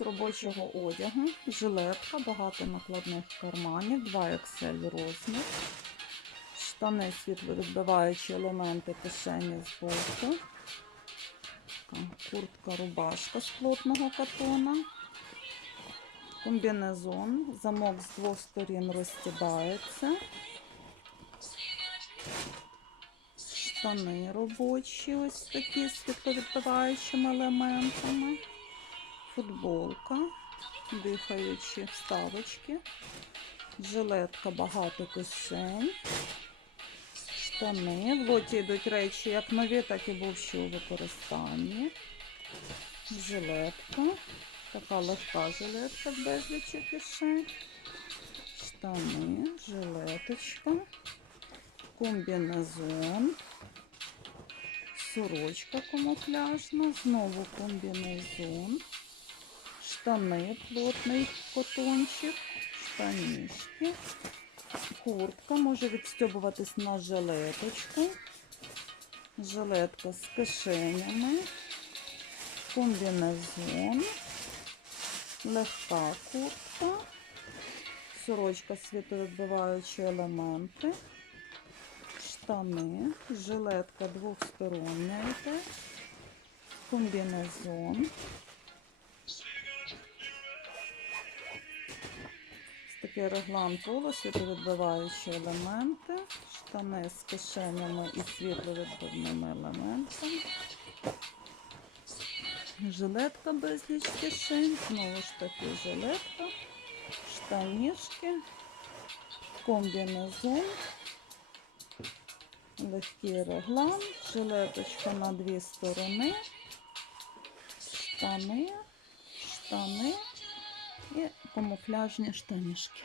робочого одягу, жилетка, багато накладних карманів, 2 XL розмір, штани світловідбиваючі елементи кишені з боку, куртка, рубашка з плотного катона, комбінезон, замок з двох сторін розстібається. Штани робочі, ось такі з світловідбиваючими елементами. Футболка, дихаючі вставочки, жилетка багато кишень, штани. В лоті йдуть речі як нові, так і бувші у використанні. Жилетка, така легка жилетка з безлічі кишень. Штани, жилеточка, комбінезон, сорочка камуфляжна, знову комбінезон штани, плотний котончик, штанішки, куртка може відстьобуватись на жилеточку, жилетка з кишенями, комбінезон, легка куртка, сорочка світовідбиваючі елементи, штани, жилетка двохстороння комбінезон. Такий реглан поло, світловідбиваючі елементи, штани з кишенями і світловідбивними елементами. Жилетка безліч кишень, знову ж таки жилетка, штанішки, комбінезон, легкий реглан, жилеточка на дві сторони, штани, штани і камуфляжні штанішки.